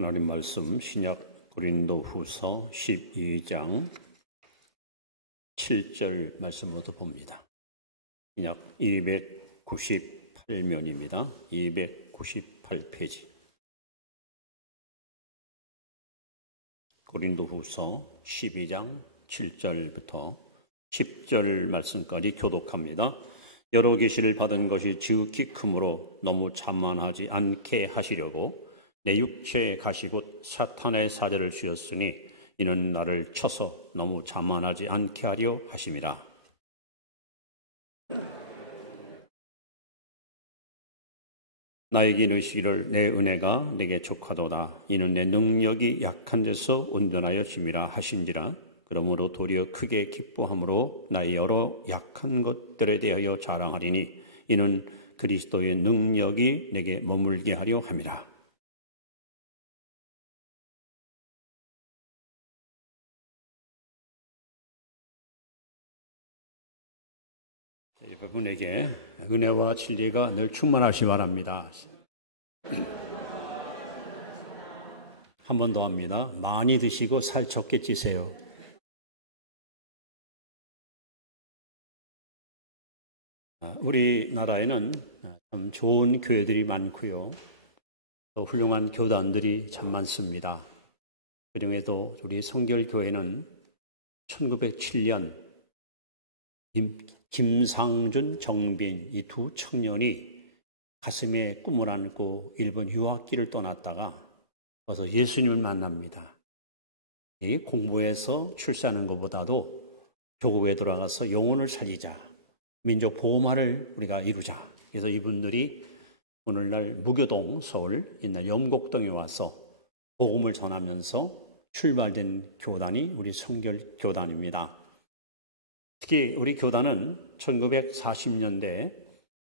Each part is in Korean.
하나님 말씀 신약 고린도후서 12장 7절 말씀부터 봅니다. 신약 298면입니다. 298페이지. 고린도후서 12장 7절부터 10절 말씀까지 교독합니다. 여러 계시를 받은 것이 지극히 크므로 너무 자만하지 않게 하시려고 내 육체의 가시 곧 사탄의 사자를 주었으니 이는 나를 쳐서 너무 자만하지 않게 하려 하심이라. 나에게 이르시기를 내 은혜가 내게 족하도다. 이는 내 능력이 약한 데서 온전하여 짐이라 하신지라. 그러므로 도리어 크게 기뻐함으로 나의 여러 약한 것들에 대하여 자랑하리니 이는 그리스도의 능력이 내게 머물게 하려 함이라. 여러분에게 은혜와 진리가 늘 충만하시 바랍니다. 한 번 더 합니다. 많이 드시고 살 적게 찌세요. 우리나라에는 참 좋은 교회들이 많고요. 또 훌륭한 교단들이 참 많습니다. 그중에도 우리 성결교회는 1907년 김상준, 정빈 이 두 청년이 가슴에 꿈을 안고 일본 유학길을 떠났다가 와서 예수님을 만납니다. 이 공부해서 출세하는 것보다도 조국에 돌아가서 영혼을 살리자, 민족 보호마를 우리가 이루자. 그래서 이분들이 오늘날 무교동 서울 옛날 영곡동에 와서 복음을 전하면서 출발된 교단이 우리 성결교단입니다. 특히 우리 교단은 1940년대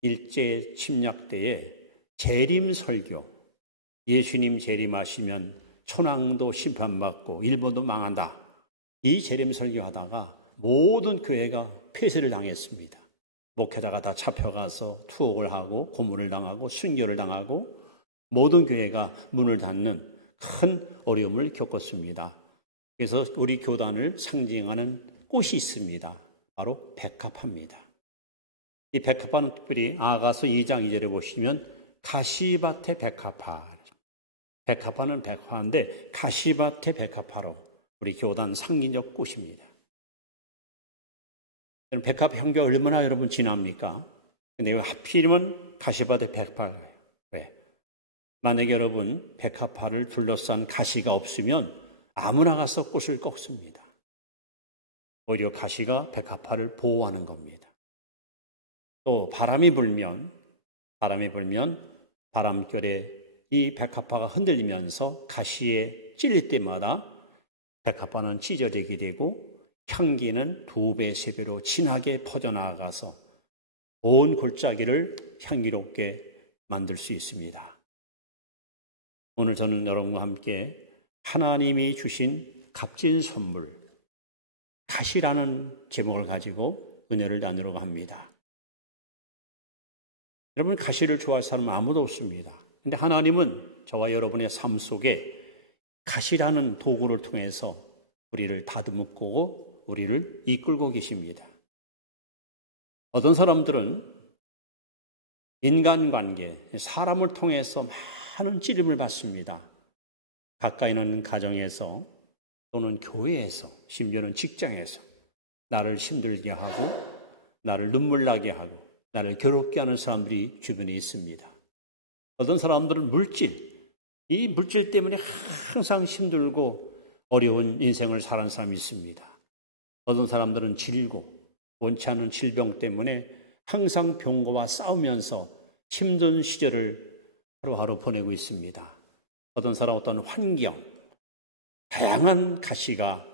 일제 침략 때에 재림설교, 예수님 재림하시면 천황도 심판받고 일본도 망한다. 이 재림설교 하다가 모든 교회가 폐쇄를 당했습니다. 목회자가 다 잡혀가서 투옥을 하고 고문을 당하고 순교를 당하고 모든 교회가 문을 닫는 큰 어려움을 겪었습니다. 그래서 우리 교단을 상징하는 꽃이 있습니다. 바로 백합화입니다. 이 백합화는 특별히 아가서 2장 2절에 보시면 가시밭의 백합화. 백합화는 백화인데 가시밭의 백합화로 우리 교단 상징적 꽃입니다. 백합 향기가 얼마나 여러분 진합니까? 근데 왜 하필이면 가시밭의 백합화예요? 왜? 만약에 여러분 백합화를 둘러싼 가시가 없으면 아무나 가서 꽃을 꺾습니다. 오히려 가시가 백합화를 보호하는 겁니다. 또 바람이 불면 바람결에 이 백합화가 흔들리면서 가시에 찔릴 때마다 백합화는 찢어지게 되고 향기는 2배, 3배로 진하게 퍼져나가서 온 골짜기를 향기롭게 만들 수 있습니다. 오늘 저는 여러분과 함께 하나님이 주신 값진 선물 가시라는 제목을 가지고 은혜를 나누려고 합니다. 여러분 가시를 좋아할 사람은 아무도 없습니다. 그런데 하나님은 저와 여러분의 삶 속에 가시라는 도구를 통해서 우리를 다듬고 우리를 이끌고 계십니다. 어떤 사람들은 인간관계, 사람을 통해서 많은 찌림을 받습니다. 가까이 있는 가정에서 또는 교회에서, 심지어는 직장에서 나를 힘들게 하고 나를 눈물 나게 하고 나를 괴롭게 하는 사람들이 주변에 있습니다. 어떤 사람들은 이 물질 때문에 항상 힘들고 어려운 인생을 사는 사람이 있습니다. 어떤 사람들은 원치 않은 질병 때문에 항상 병고와 싸우면서 힘든 시절을 하루하루 보내고 있습니다. 어떤 사람 어떤 환경, 다양한 가시가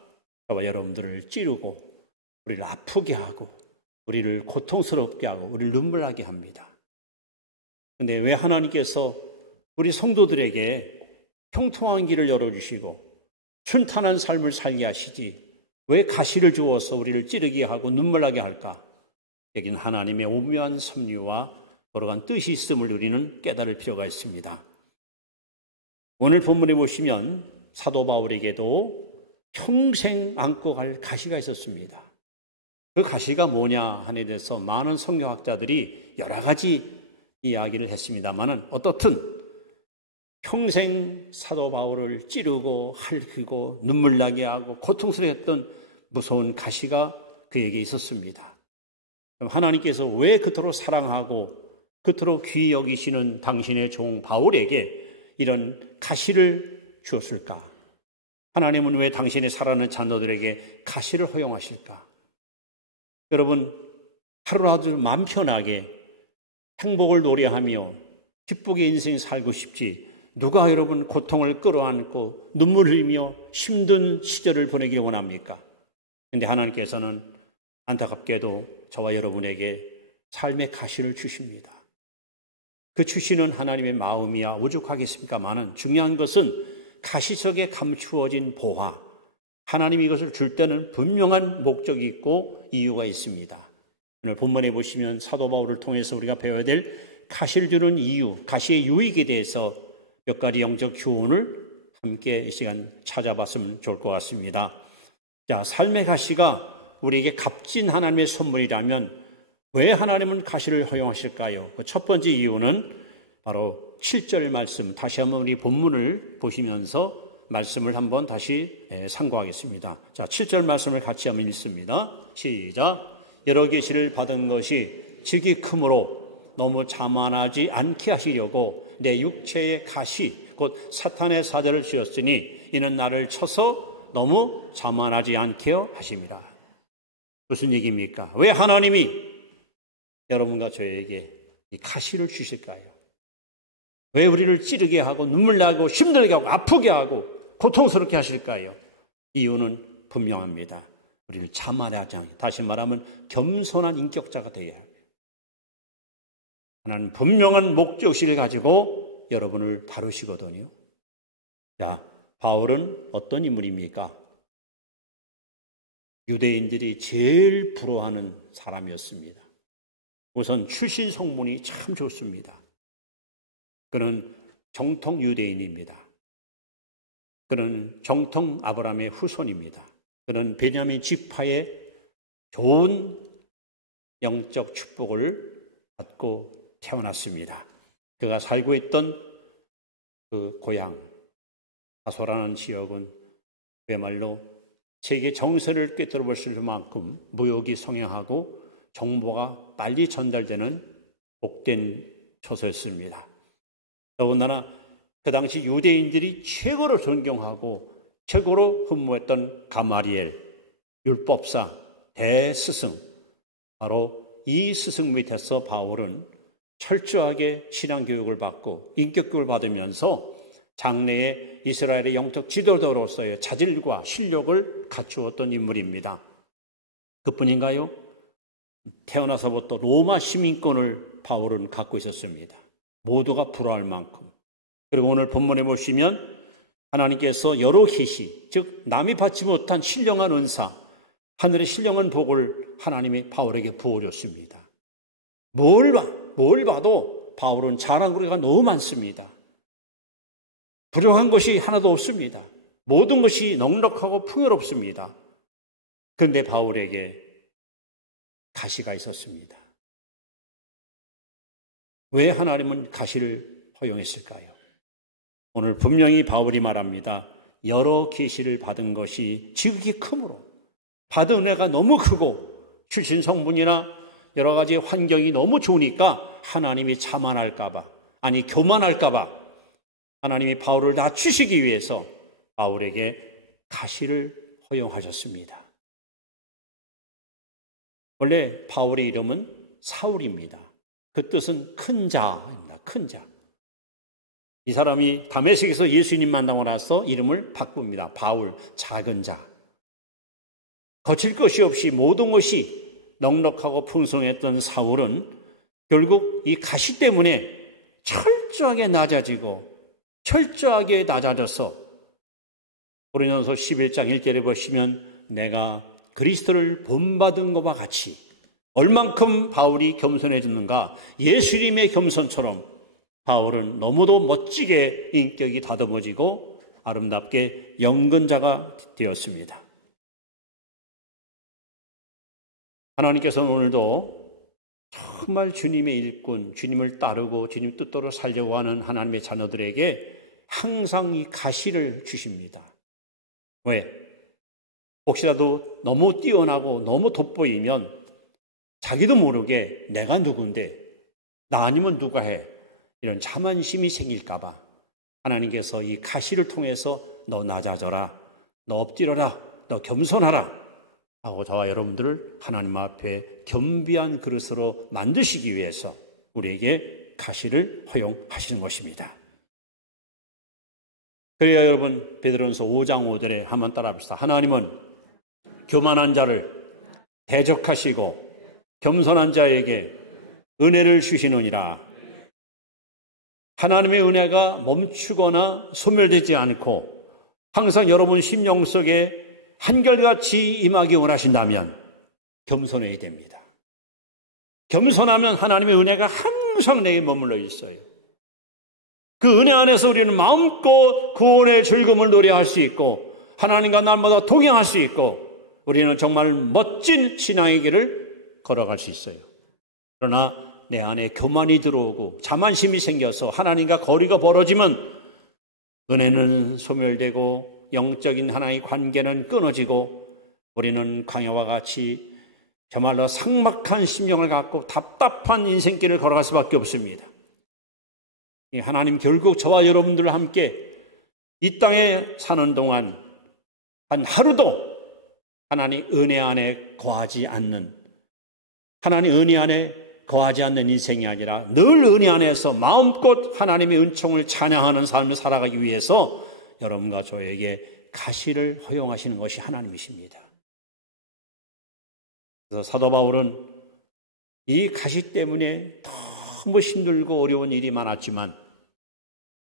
저와 여러분들을 찌르고 우리를 아프게 하고 우리를 고통스럽게 하고 우리를 눈물나게 합니다. 그런데 왜 하나님께서 우리 성도들에게 형통한 길을 열어주시고 순탄한 삶을 살게 하시지 왜 가시를 주어서 우리를 찌르게 하고 눈물나게 할까? 여기는 하나님의 오묘한 섭리와 돌아간 뜻이 있음을 우리는 깨달을 필요가 있습니다. 오늘 본문에 보시면 사도 바울에게도 평생 안고 갈 가시가 있었습니다. 그 가시가 뭐냐 하는 데 대해서 많은 성경학자들이 여러 가지 이야기를 했습니다만은 어떻든 평생 사도 바울을 찌르고 핥히고 눈물 나게 하고 고통스러웠던 무서운 가시가 그에게 있었습니다. 그럼 하나님께서 왜 그토록 사랑하고 그토록 귀히 여기시는 당신의 종 바울에게 이런 가시를 주었을까? 하나님은 왜 당신의 사랑하는 자녀들에게 가시를 허용하실까? 여러분, 하루라도 마음 편하게 행복을 노래하며 기쁘게 인생 살고 싶지, 누가 여러분 고통을 끌어안고 눈물 흘리며 힘든 시절을 보내길 원합니까? 그런데 하나님께서는 안타깝게도 저와 여러분에게 삶의 가시를 주십니다. 그 주시는 하나님의 마음이야 오죽하겠습니까마는 중요한 것은 가시 속에 감추어진 보화, 하나님이 이것을 줄 때는 분명한 목적이 있고 이유가 있습니다. 오늘 본문에 보시면 사도 바울을 통해서 우리가 배워야 될 가시를 주는 이유, 가시의 유익에 대해서 몇 가지 영적 교훈을 함께 이 시간 찾아봤으면 좋을 것 같습니다. 자, 삶의 가시가 우리에게 값진 하나님의 선물이라면 왜 하나님은 가시를 허용하실까요? 그 첫 번째 이유는 바로 7절 말씀, 다시 한번 우리 본문을 보시면서 말씀을 한번 다시 상고하겠습니다. 자, 7절 말씀을 같이 한번 읽습니다. 시작. 여러 계시를 받은 것이 직이 크므로 너무 자만하지 않게 하시려고 내 육체의 가시 곧 사탄의 사자를 쥐었으니 이는 나를 쳐서 너무 자만하지 않게 하심이라. 무슨 얘기입니까? 왜 하나님이 여러분과 저에게 이 가시를 주실까요? 왜 우리를 찌르게 하고 눈물 나고 힘들게 하고 아프게 하고 고통스럽게 하실까요? 이유는 분명합니다. 우리를 자만하지 않게, 다시 말하면 겸손한 인격자가 되어야 합니다. 하나님 분명한 목적의식을 가지고 여러분을 다루시거든요. 자, 바울은 어떤 인물입니까? 유대인들이 제일 부러워하는 사람이었습니다. 우선 출신 성분이 참 좋습니다. 그는 정통 유대인입니다. 그는 정통 아브라함의 후손입니다. 그는 베냐민 지파의 좋은 영적 축복을 받고 태어났습니다. 그가 살고 있던 그 고향 다소라는 지역은 그야말로 세계 정세를 꿰뚫어 볼 수 있을 만큼 무역이 성행하고 정보가 빨리 전달되는 복된 처소였습니다. 더군다나 그 당시 유대인들이 최고로 존경하고 최고로 흠모했던 가마리엘, 율법사, 대스승, 바로 이 스승 밑에서 바울은 철저하게 신앙교육을 받고 인격교육을 받으면서 장래의 이스라엘의 영적 지도자로서의 자질과 실력을 갖추었던 인물입니다. 그뿐인가요? 태어나서부터 로마 시민권을 바울은 갖고 있었습니다. 모두가 부러워할 만큼. 그리고 오늘 본문에 보시면 하나님께서 여러 계시, 즉 남이 받지 못한 신령한 은사, 하늘의 신령한 복을 하나님이 바울에게 부어줬습니다. 뭘 봐도 바울은 자랑거리가 너무 많습니다. 부족한 것이 하나도 없습니다. 모든 것이 넉넉하고 풍요롭습니다. 그런데 바울에게 가시가 있었습니다. 왜 하나님은 가시를 허용했을까요? 오늘 분명히 바울이 말합니다. 여러 계시를 받은 것이 지극히 크므로, 받은 은혜가 너무 크고 출신 성분이나 여러 가지 환경이 너무 좋으니까 하나님이 자만할까 봐, 아니 교만할까 봐 하나님이 바울을 낮추시기 위해서 바울에게 가시를 허용하셨습니다. 원래 바울의 이름은 사울입니다. 그 뜻은 큰 자입니다. 큰 자. 이 사람이 다메섹에서 예수님 만나고 나서 이름을 바꿉니다. 바울, 작은 자. 거칠 것이 없이 모든 것이 넉넉하고 풍성했던 사울은 결국 이 가시 때문에 철저하게 낮아지고 철저하게 낮아져서 고린도서 11장 1절에 보시면 내가 그리스도를 본받은 것과 같이 얼만큼 바울이 겸손해졌는가, 예수님의 겸손처럼 바울은 너무도 멋지게 인격이 다듬어지고 아름답게 연근자가 되었습니다. 하나님께서는 오늘도 정말 주님의 일꾼, 주님을 따르고 주님 뜻대로 살려고 하는 하나님의 자녀들에게 항상 이 가시를 주십니다. 왜? 혹시라도 너무 뛰어나고 너무 돋보이면 자기도 모르게 내가 누군데 나 아니면 누가 해? 이런 자만심이 생길까 봐 하나님께서 이 가시를 통해서 너 낮아져라, 너 엎드려라, 너 겸손하라 하고 저와 여러분들을 하나님 앞에 겸비한 그릇으로 만드시기 위해서 우리에게 가시를 허용하시는 것입니다. 그래야 여러분 베드로전서 5장 5절에 한번 따라 합시다. 하나님은 교만한 자를 대적하시고 겸손한 자에게 은혜를 주시느니라. 하나님의 은혜가 멈추거나 소멸되지 않고 항상 여러분 심령 속에 한결같이 임하기 원하신다면 겸손해야 됩니다. 겸손하면 하나님의 은혜가 항상 내게 머물러 있어요. 그 은혜 안에서 우리는 마음껏 구원의 즐거움을 노래할 수 있고 하나님과 날마다 동행할 수 있고 우리는 정말 멋진 신앙의 길을 걸어갈 수 있어요. 그러나 내 안에 교만이 들어오고 자만심이 생겨서 하나님과 거리가 벌어지면 은혜는 소멸되고 영적인 하나의 관계는 끊어지고 우리는 광야와 같이 정말로 삭막한 심령을 갖고 답답한 인생길을 걸어갈 수밖에 없습니다. 하나님 결국 저와 여러분들과 함께 이 땅에 사는 동안 한 하루도 하나님 은혜 안에 거하지 않는, 하나님 은혜 안에 거하지 않는 인생이 아니라 늘 은혜 안에서 마음껏 하나님의 은총을 찬양하는 삶을 살아가기 위해서 여러분과 저에게 가시를 허용하시는 것이 하나님이십니다. 그래서 사도 바울은 이 가시 때문에 너무 힘들고 어려운 일이 많았지만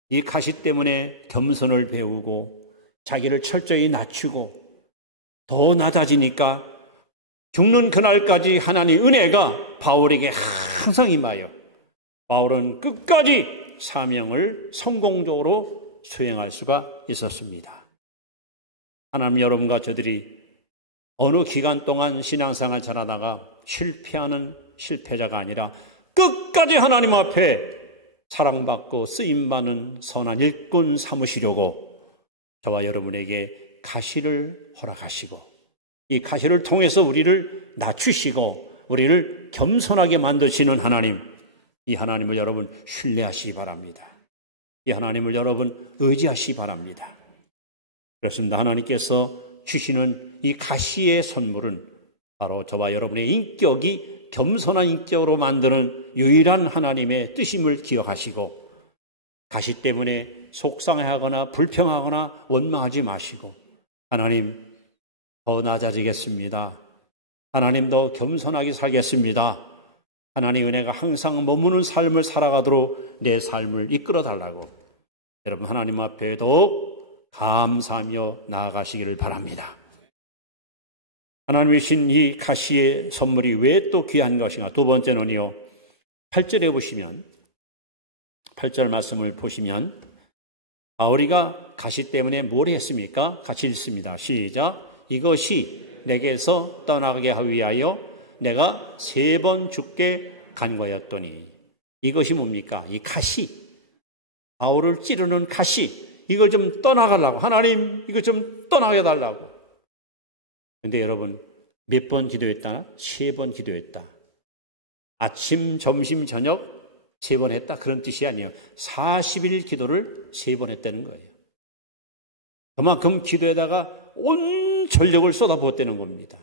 이 가시 때문에 겸손을 배우고 자기를 철저히 낮추고 더 낮아지니까 죽는 그날까지 하나님의 은혜가 바울에게 항상 임하여 바울은 끝까지 사명을 성공적으로 수행할 수가 있었습니다. 하나님, 여러분과 저들이 어느 기간 동안 신앙생활 잘하다가 실패하는 실패자가 아니라 끝까지 하나님 앞에 사랑받고 쓰임받는 선한 일꾼 삼으시려고 저와 여러분에게 가시를 허락하시고 이 가시를 통해서 우리를 낮추시고 우리를 겸손하게 만드시는 하나님, 이 하나님을 여러분 신뢰하시기 바랍니다. 이 하나님을 여러분 의지하시기 바랍니다. 그렇습니다. 하나님께서 주시는 이 가시의 선물은 바로 저와 여러분의 인격이 겸손한 인격으로 만드는 유일한 하나님의 뜻임을 기억하시고 가시 때문에 속상해하거나 불평하거나 원망하지 마시고 하나님 더 낮아지겠습니다. 하나님 더 겸손하게 살겠습니다. 하나님 은혜가 항상 머무는 삶을 살아가도록 내 삶을 이끌어 달라고 여러분 하나님 앞에 더욱 감사하며 나아가시기를 바랍니다. 하나님이 주신 이 가시의 선물이 왜 또 귀한 것인가? 두 번째는요, 8절에 보시면 8절 말씀을 보시면 바울이가 가시 때문에 뭘 했습니까? 같이 읽습니다. 시작. 이것이 내게서 떠나게 하기 위하여 내가 3번 죽게 간과였더니. 이것이 뭡니까? 이 가시, 바울을 찌르는 가시, 이걸 좀 떠나가려고, 하나님 이거 좀 떠나게 달라고. 근데 여러분 몇 번 기도했다? 3번 기도했다. 아침, 점심, 저녁 3번 했다 그런 뜻이 아니에요. 40일 기도를 3번 했다는 거예요. 그만큼 기도에다가 온 전력을 쏟아부었다는 겁니다.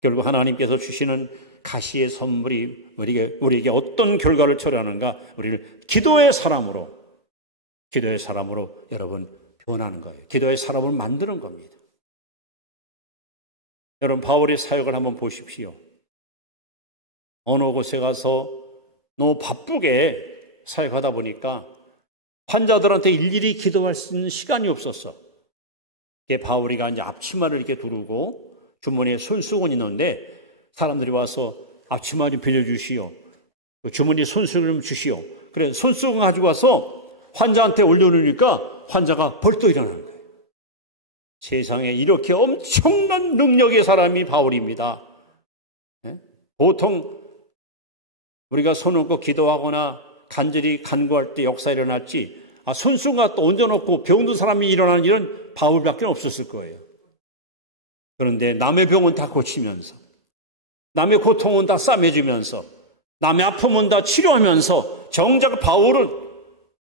결국 하나님께서 주시는 가시의 선물이 우리에게 어떤 결과를 초래하는가? 우리를 기도의 사람으로 여러분 변하는 거예요. 기도의 사람을 만드는 겁니다. 여러분 바울의 사역을 한번 보십시오. 어느 곳에 가서 너무 바쁘게 사역하다 보니까 환자들한테 일일이 기도할 수 있는 시간이 없었어. 바울이가 이제 앞치마를 이렇게 두르고 주머니에 손수건이 있는데 사람들이 와서 앞치마 좀 빌려주시오. 주머니에 손수건 좀 주시오. 그래 손수건 가지고 와서 환자한테 올려놓으니까 환자가 벌떡 일어나는 거예요. 세상에 이렇게 엄청난 능력의 사람이 바울입니다. 보통 우리가 손 얹고 기도하거나 간절히 간구할 때 역사 일어났지, 손수건 갖다 얹어놓고 병든 사람이 일어나는 일은 바울밖에 없었을 거예요. 그런데 남의 병은 다 고치면서, 남의 고통은 다 싸매주면서, 남의 아픔은 다 치료하면서 정작 바울은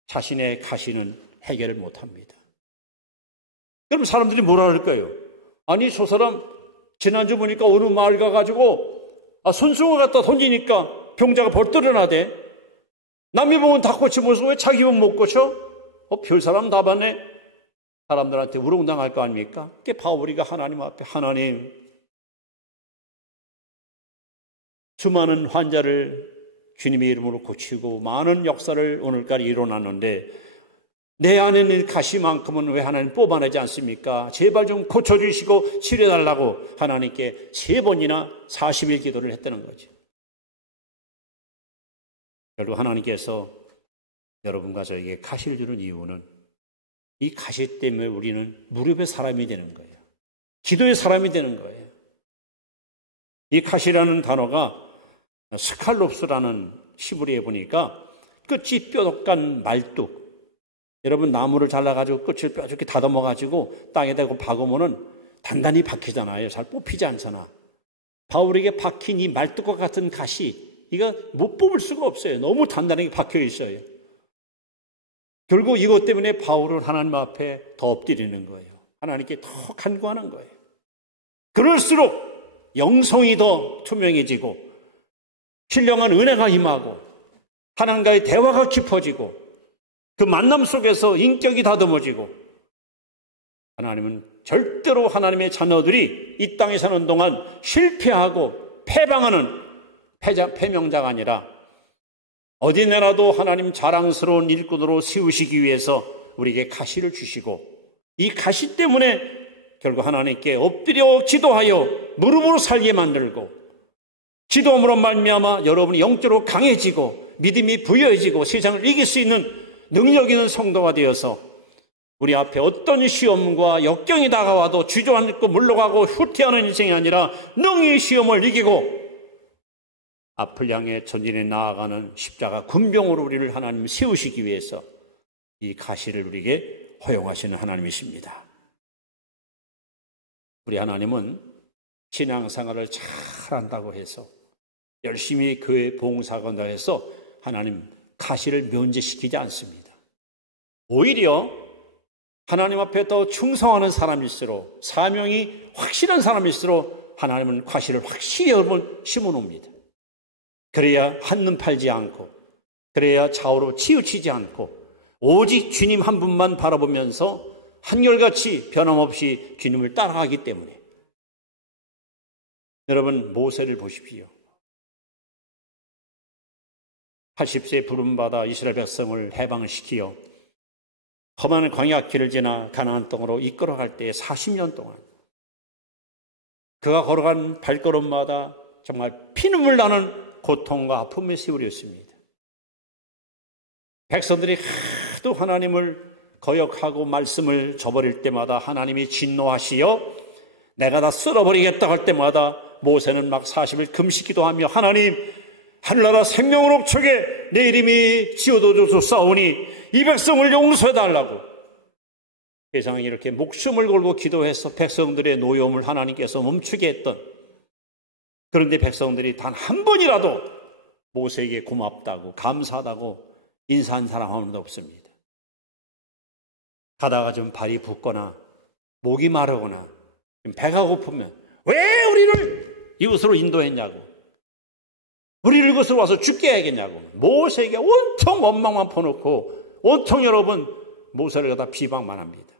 자신의 가시는 해결을 못합니다. 그럼 사람들이 뭐라 그럴까요? 아니 저 사람 지난주 보니까 어느 마을 가가지고 손수건 갖다 던지니까 병자가 벌떡 일어나대. 남의 병은 다 고치면서 왜 자기 병 못 고쳐? 별 사람 다 봤네. 사람들한테 우롱당할 거 아닙니까? 그게 바울이가 하나님 앞에, 하나님, 수많은 환자를 주님의 이름으로 고치고 많은 역사를 오늘까지 일어났는데 내 안에 있는 가시만큼은 왜 하나님 뽑아내지 않습니까? 제발 좀 고쳐주시고 치료해달라고 하나님께 3번이나 40일 기도를 했다는 거죠. 결국 하나님께서 여러분과 저에게 가시를 주는 이유는 이 가시 때문에 우리는 무릎의 사람이 되는 거예요. 기도의 사람이 되는 거예요. 이 가시라는 단어가 스칼롭스라는 히브리어에 보니까 끝이 뾰족한 말뚝. 여러분 나무를 잘라가지고 끝을 뾰족히 다듬어가지고 땅에다 박으면은 단단히 박히잖아요. 잘 뽑히지 않잖아. 바울에게 박힌 이 말뚝과 같은 가시, 이거 못 뽑을 수가 없어요. 너무 단단하게 박혀 있어요. 결국 이것 때문에 바울은 하나님 앞에 더 엎드리는 거예요. 하나님께 더 간구하는 거예요. 그럴수록 영성이 더 투명해지고 신령한 은혜가 임하고 하나님과의 대화가 깊어지고 그 만남 속에서 인격이 다듬어지고 하나님은 절대로 하나님의 자녀들이 이 땅에 사는 동안 실패하고 패방하는 패명자가 아니라 어디내라도 하나님 자랑스러운 일꾼으로 세우시기 위해서 우리에게 가시를 주시고 이 가시 때문에 결국 하나님께 엎드려 기도하여 무릎으로 살게 만들고 기도함으로 말미암아 여러분이 영적으로 강해지고 믿음이 부여해지고 세상을 이길 수 있는 능력 있는 성도가 되어서 우리 앞에 어떤 시험과 역경이 다가와도 주저앉고 물러가고 후퇴하는 인생이 아니라 능히 시험을 이기고 앞을 향해 전진해 나아가는 십자가 군병으로 우리를 하나님 세우시기 위해서 이 가시를 우리에게 허용하시는 하나님이십니다. 우리 하나님은 신앙생활을 잘한다고 해서 열심히 교회 봉사한다고 해서 하나님 가시를 면제시키지 않습니다. 오히려 하나님 앞에 더 충성하는 사람일수록 사명이 확실한 사람일수록 하나님은 가시를 확실히 여러분 심어놓습니다. 그래야 한눈 팔지 않고 그래야 좌우로 치우치지 않고 오직 주님 한 분만 바라보면서 한결같이 변함없이 주님을 따라가기 때문에 여러분 모세를 보십시오. 80세 부름받아 이스라엘 백성을 해방시키어 험한 광야길을 지나 가나안 땅으로 이끌어갈 때 40년 동안 그가 걸어간 발걸음마다 정말 피눈물 나는 고통과 아픔의 세월이었습니다. 백성들이 하도 하나님을 거역하고 말씀을 저버릴 때마다 하나님이 진노하시어 내가 다 쓸어버리겠다 할 때마다 모세는 막 40일 금식기도 하며 하나님 하늘나라 생명을 옥촉에 내 이름이 지어도소서싸우니 이 백성을 용서해달라고 세상에 이렇게 목숨을 걸고 기도해서 백성들의 노여움을 하나님께서 멈추게 했던, 그런데 백성들이 단 한 번이라도 모세에게 고맙다고 감사하다고 인사한 사람 한 번도 없습니다. 가다가 좀 발이 붓거나 목이 마르거나 배가 고프면 왜 우리를 이곳으로 인도했냐고, 우리를 이곳으로 와서 죽게 해야겠냐고 모세에게 온통 원망만 퍼놓고 온통 여러분 모세를 갖다 비방만 합니다.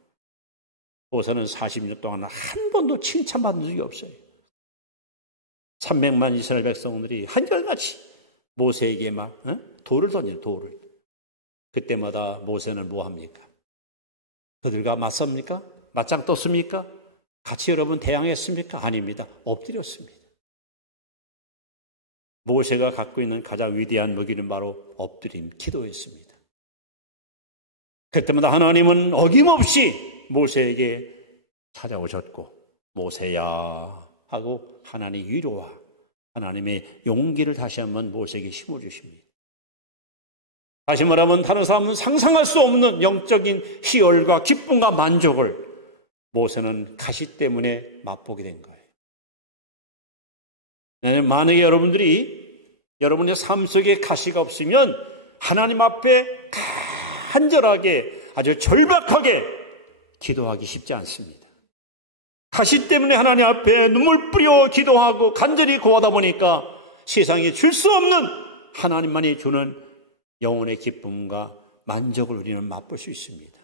모세는 40년 동안 한 번도 칭찬받은 적이 없어요. 300만 이스라엘 백성들이 한결같이 모세에게 막 돌을 던져요. 돌을. 그때마다 모세는 뭐합니까? 그들과 맞섭니까? 맞짱 떴습니까? 같이 여러분 대항했습니까? 아닙니다. 엎드렸습니다. 모세가 갖고 있는 가장 위대한 무기는 바로 엎드림, 기도였습니다. 그때마다 하나님은 어김없이 모세에게 찾아오셨고 모세야 하고 하나님의 위로와 하나님의 용기를 다시 한번 모세에게 심어주십니다. 다시 말하면 다른 사람은 상상할 수 없는 영적인 희열과 기쁨과 만족을 모세는 가시 때문에 맛보게 된 거예요. 만약에 여러분의 삶 속에 가시가 없으면 하나님 앞에 간절하게 아주 절박하게 기도하기 쉽지 않습니다. 가시 때문에 하나님 앞에 눈물 뿌려 기도하고 간절히 구하다 보니까 세상에 줄 수 없는 하나님만이 주는 영혼의 기쁨과 만족을 우리는 맛볼 수 있습니다.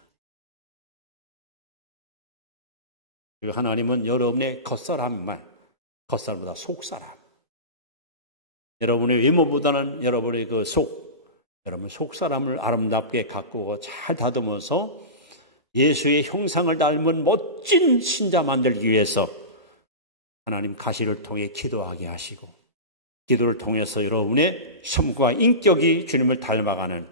그리고 하나님은 여러분의 겉사람보다 속사람, 여러분의 외모보다는 여러분의 여러분 속사람을 아름답게 가꾸고 잘 다듬어서 예수의 형상을 닮은 멋진 신자 만들기 위해서 하나님 가시를 통해 기도하게 하시고 기도를 통해서 여러분의 삶과 인격이 주님을 닮아가는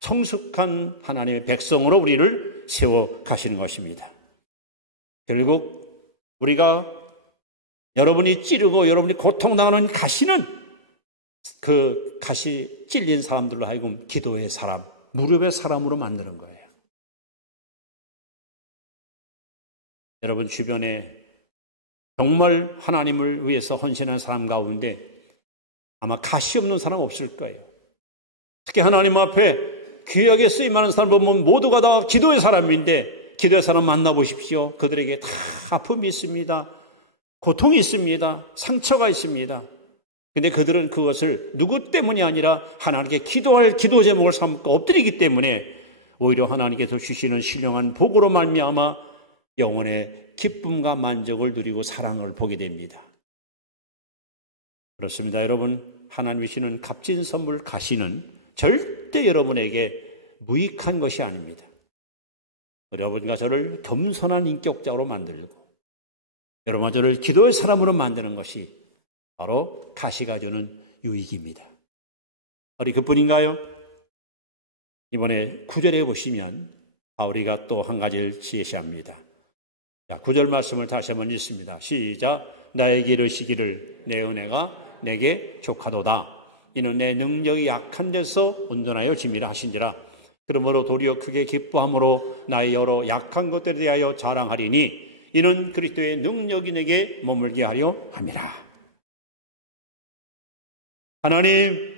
성숙한 하나님의 백성으로 우리를 세워 가시는 것입니다. 결국 우리가 여러분이 찌르고 여러분이 고통당하는 가시는 그 가시 찔린 사람들로 하여금 기도의 사람, 무릎의 사람으로 만드는 거예요. 여러분 주변에 정말 하나님을 위해서 헌신한 사람 가운데 아마 가시 없는 사람 없을 거예요. 특히 하나님 앞에 귀하게 쓰임하는 사람 보면 모두가 다 기도의 사람인데 기도의 사람 만나보십시오. 그들에게 다 아픔이 있습니다. 고통이 있습니다. 상처가 있습니다. 근데 그들은 그것을 누구 때문이 아니라 하나님께 기도할 기도 제목을 삼고 엎드리기 때문에 오히려 하나님께서 주시는 신령한 복으로 말미암아 영혼의 기쁨과 만족을 누리고 사랑을 보게 됩니다. 그렇습니다. 여러분, 하나님이 주시는 값진 선물 가시는 절대 여러분에게 무익한 것이 아닙니다. 여러분과 저를 겸손한 인격자로 만들고 여러분과 저를 기도의 사람으로 만드는 것이 바로 가시가 주는 유익입니다. 바로 그뿐인가요? 이번에 9절에 보시면 바울이가 또 한 가지를 제시합니다. 자, 9절 말씀을 다시 한번 읽습니다. 시작. 나에게 이르시기를 내 은혜가 내게 족하도다. 이는 내 능력이 약한 데서 온전하여 짐이라 하신지라. 그러므로 도리어 크게 기뻐함으로 나의 여러 약한 것들에 대하여 자랑하리니 이는 그리스도의 능력이 내게 머물게 하려 함이라. 하나님,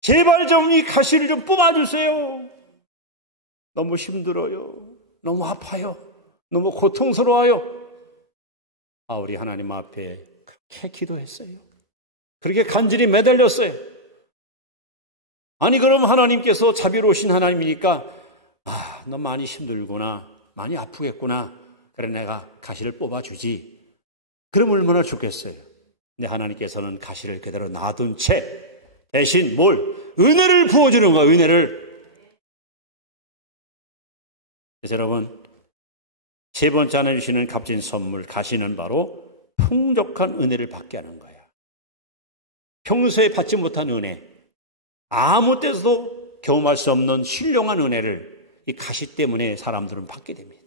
제발 좀 이 가시를 좀 뽑아주세요. 너무 힘들어요. 너무 아파요. 너무 고통스러워요. 바울이 하나님 앞에 그렇게 기도했어요. 그렇게 간절히 매달렸어요. 아니 그럼 하나님께서 자비로우신 하나님이니까 너 많이 힘들구나. 많이 아프겠구나. 그래 내가 가시를 뽑아주지. 그럼 얼마나 좋겠어요. 근데 하나님께서는 가시를 그대로 놔둔 채 대신 은혜를 부어주는 거예요. 은혜를. 그래서 여러분, 세 번째 하나 주시는 값진 선물 가시는 바로 풍족한 은혜를 받게 하는 거예요. 평소에 받지 못한 은혜, 아무 때서도 경험할 수 없는 신령한 은혜를 이 가시 때문에 사람들은 받게 됩니다.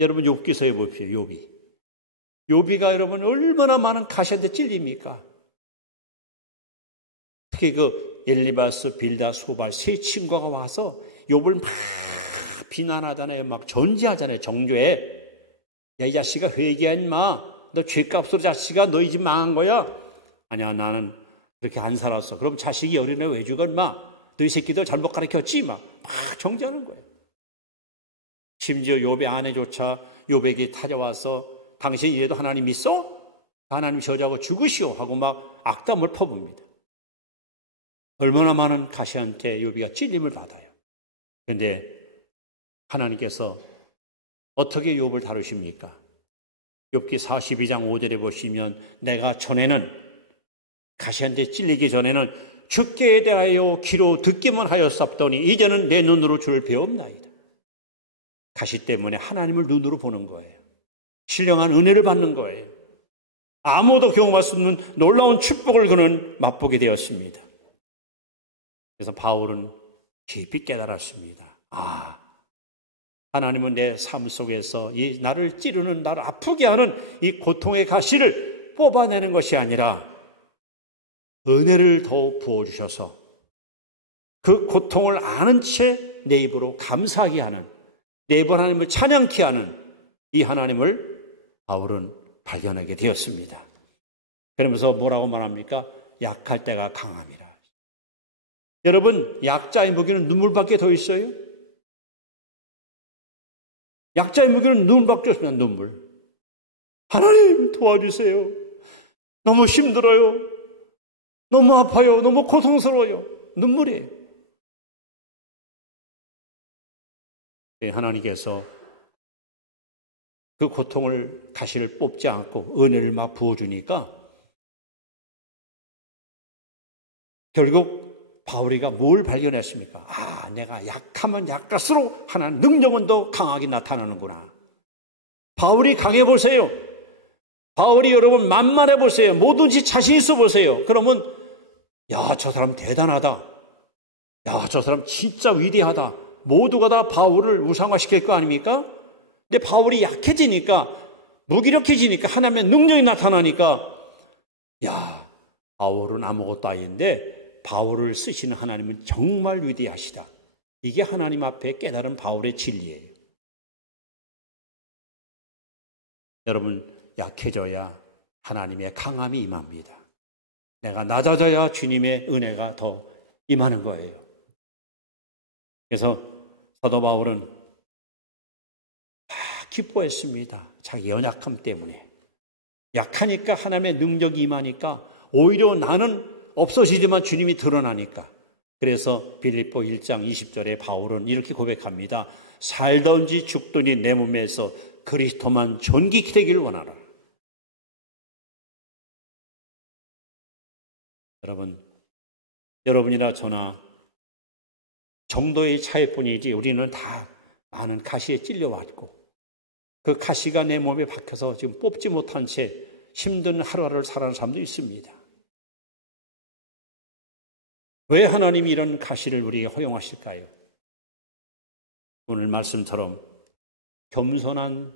여러분 욥기서에 보십시오. 욥이가 여러분 얼마나 많은 가시한테 찔립니까? 특히 그 엘리바스, 빌다, 소발 세 친구가 와서 욥을 막 비난하잖아요. 막 전지하잖아요. 정죄에. 야, 이 자식아 회개하지 마. 너 죄값으로 자식아 너희 집 망한 거야. 아니야, 나는 그렇게 안 살았어. 그럼 자식이 어린애 왜 죽어 인마? 너희 새끼들 잘못 가르쳤지? 막 정죄하는 거예요. 심지어 욥의 아내조차 욥에게 찾아와서 당신 이래도 하나님 믿어? 하나님 저주하고 죽으시오 하고 막 악담을 퍼붓니다. 얼마나 많은 가시한테 욥이가 찔림을 받아요. 그런데 하나님께서 어떻게 욥을 다루십니까? 욥기 42장 5절에 보시면 내가 전에는 가시한테 찔리기 전에는 주께 대하여 귀로 듣기만 하였었더니 이제는 내 눈으로 주를 배웁나이다. 가시 때문에 하나님을 눈으로 보는 거예요. 신령한 은혜를 받는 거예요. 아무도 경험할 수 없는 놀라운 축복을 그는 맛보게 되었습니다. 그래서 바울은 깊이 깨달았습니다. 하나님은 내 삶 속에서 이 나를 찌르는, 나를 아프게 하는 이 고통의 가시를 뽑아내는 것이 아니라 은혜를 더 부어주셔서 그 고통을 아는 채 내 입으로 감사하게 하는, 내 입으로 하나님을 찬양케 하는 이 하나님을 바울은 발견하게 되었습니다. 그러면서 뭐라고 말합니까? 약할 때가 강함이라. 여러분, 약자의 무기는 눈물밖에 더 있어요? 약자의 무기는 눈물밖에 없습니다. 눈물. 하나님 도와주세요. 너무 힘들어요. 너무 아파요. 너무 고통스러워요. 눈물이에요. 하나님께서 그 고통을 가시를 뽑지 않고 은혜를 막 부어주니까 결국 바울이가 뭘 발견했습니까? 내가 약하면 약할수록 하나님 능력은 더 강하게 나타나는구나. 바울이 강해 보세요. 바울이 여러분 만만해 보세요. 뭐든지 자신 있어 보세요. 그러면 저 사람 대단하다. 저 사람 진짜 위대하다. 모두가 다 바울을 우상화시킬 거 아닙니까? 근데 바울이 약해지니까, 무기력해지니까, 하나님의 능력이 나타나니까 바울은 아무것도 아닌데 바울을 쓰시는 하나님은 정말 위대하시다. 이게 하나님 앞에 깨달은 바울의 진리예요. 여러분, 약해져야 하나님의 강함이 임합니다. 내가 낮아져야 주님의 은혜가 더 임하는 거예요. 그래서 사도 바울은 기뻐했습니다. 자기 연약함 때문에. 약하니까 하나님의 능력이 임하니까 오히려 나는 없어지지만 주님이 드러나니까. 그래서 빌립보 1장 20절에 바울은 이렇게 고백합니다. 살던지 죽더니 내 몸에서 그리스도만 존귀케 되기를 원하라. 여러분이나 저나 정도의 차일 뿐이지 우리는 다 많은 가시에 찔려왔고 그 가시가 내 몸에 박혀서 지금 뽑지 못한 채 힘든 하루하루를 살아가는 사람도 있습니다. 왜 하나님이 이런 가시를 우리에게 허용하실까요? 오늘 말씀처럼 겸손한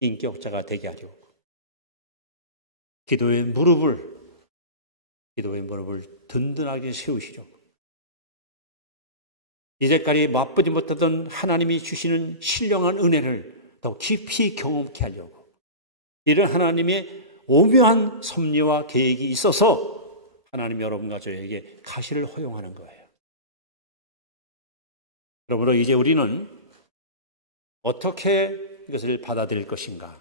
인격자가 되게 하려고 기도의 무릎을 든든하게 세우시려고 이제까지 맛보지 못하던 하나님이 주시는 신령한 은혜를 더 깊이 경험케 하려고 이런 하나님의 오묘한 섭리와 계획이 있어서 하나님 여러분과 저에게 가시를 허용하는 거예요. 그러므로 이제 우리는 어떻게 이것을 받아들일 것인가?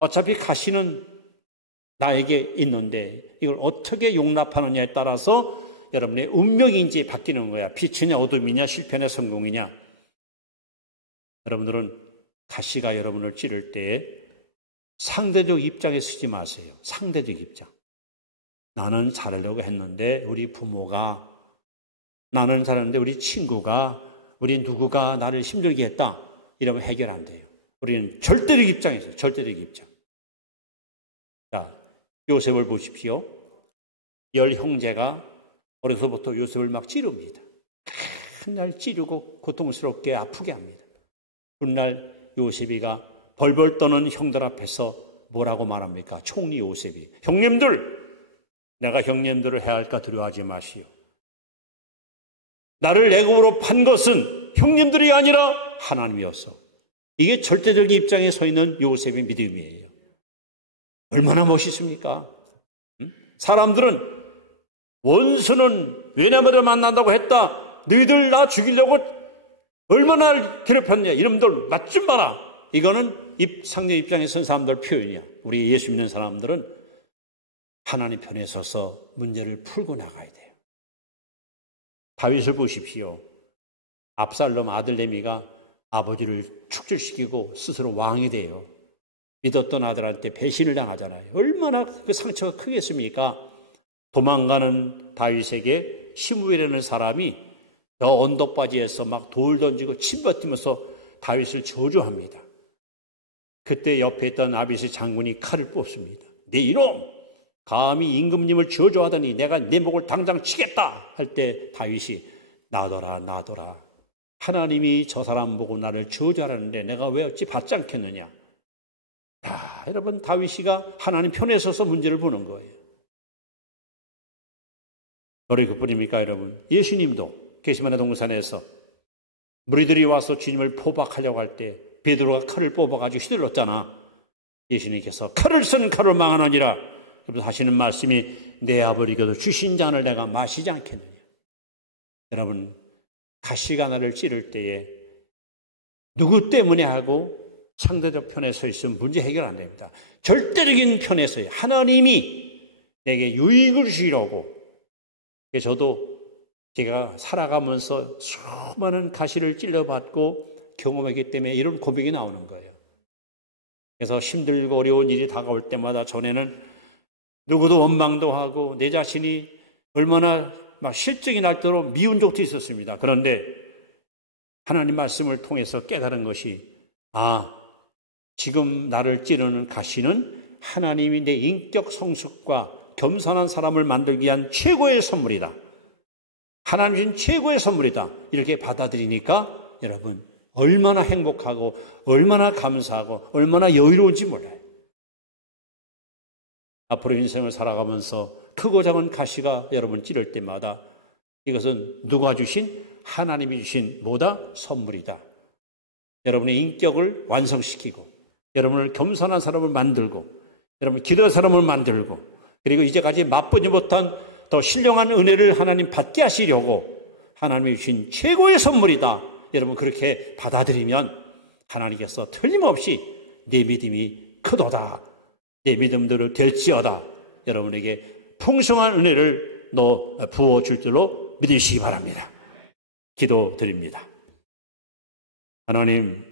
어차피 가시는 나에게 있는데 이걸 어떻게 용납하느냐에 따라서 여러분의 운명이 이제 바뀌는 거야. 빛이냐 어둠이냐 실패냐 성공이냐. 여러분들은 가시가 여러분을 찌를 때 상대적 입장에 서지 마세요. 상대적 입장. 나는 잘하려고 했는데 우리 부모가, 나는 잘하는데 우리 친구가, 우리 누구가 나를 힘들게 했다. 이러면 해결 안 돼요. 우리는 절대적 입장에서 절대적 입장. 자, 요셉을 보십시오. 10 형제가 어려서부터 요셉을 막 찌릅니다. 맨날 찌르고 고통스럽게 아프게 합니다. 그날 요셉이가 벌벌 떠는 형들 앞에서 뭐라고 말합니까? 총리 요셉이, 형님들, 내가 형님들을 해할까 두려워하지 마시오. 나를 애굽으로 판 것은 형님들이 아니라 하나님이었어. 이게 절대적인 입장에 서 있는 요셉의 믿음이에요. 얼마나 멋있습니까? 사람들은 원수는 왜냐면 만난다고 했다. 너희들 나 죽이려고 얼마나 괴롭혔냐. 이놈들 맞지 마라. 이거는 상대 입장에 선 사람들 표현이야. 우리 예수 믿는 사람들은 하나님 편에 서서 문제를 풀고 나가야 돼요. 다윗을 보십시오. 압살롬 아들 레미가 아버지를 축출시키고 스스로 왕이 돼요. 믿었던 아들한테 배신을 당하잖아요. 얼마나 그 상처가 크겠습니까? 도망가는 다윗에게 시므엘이라는 사람이 저 언덕바지에서 막 돌 던지고 침 뱉으면서 다윗을 저주합니다. 그때 옆에 있던 아비스 장군이 칼을 뽑습니다. 내 이놈 감히 임금님을 저주하더니 내가 내 목을 당장 치겠다 할 때 다윗이 놔둬라 놔둬라. 하나님이 저 사람 보고 나를 저주하라는데 내가 왜 어찌 받지 않겠느냐. 여러분 다윗이가 하나님 편에 서서 문제를 보는 거예요. 노래 그뿐입니까 여러분? 예수님도 게시마네 동산에서 무리들이 와서 주님을 포박하려고 할 때 베드로가 칼을 뽑아가지고 휘둘렀잖아. 예수님께서 칼을 쓴 칼을 망하느니라. 그래서 하시는 말씀이 내 아버지께서 주신 잔을 내가 마시지 않겠느냐. 여러분 가시가 나를 찌를 때에 누구 때문에 하고 상대적 편에 서 있으면 문제 해결 안 됩니다. 절대적인 편에 서요. 하나님이 내게 유익을 주시려고. 저도 제가 살아가면서 수많은 가시를 찔러받고 경험하기 때문에 이런 고백이 나오는 거예요. 그래서 힘들고 어려운 일이 다가올 때마다 전에는 누구도 원망도 하고 내 자신이 얼마나 막 실증이 날 대로 미운 적도 있었습니다. 그런데 하나님 말씀을 통해서 깨달은 것이 지금 나를 찌르는 가시는 하나님이 내 인격 성숙과 겸손한 사람을 만들기 위한 최고의 선물이다. 하나님 주신 최고의 선물이다. 이렇게 받아들이니까 여러분 얼마나 행복하고 얼마나 감사하고 얼마나 여유로운지 몰라요. 앞으로 인생을 살아가면서 크고 작은 가시가 여러분 찌를 때마다 이것은 누가 주신? 하나님이 주신 뭐다? 선물이다. 여러분의 인격을 완성시키고 여러분을 겸손한 사람을 만들고 여러분 기도의 사람을 만들고 그리고 이제까지 맛보지 못한 더 신령한 은혜를 하나님 받게 하시려고 하나님이 주신 최고의 선물이다. 여러분 그렇게 받아들이면 하나님께서 틀림없이 내 믿음이 크도다. 내 믿음대로 될지어다. 여러분에게 풍성한 은혜를 부어줄 줄로 믿으시기 바랍니다. 기도드립니다. 하나님,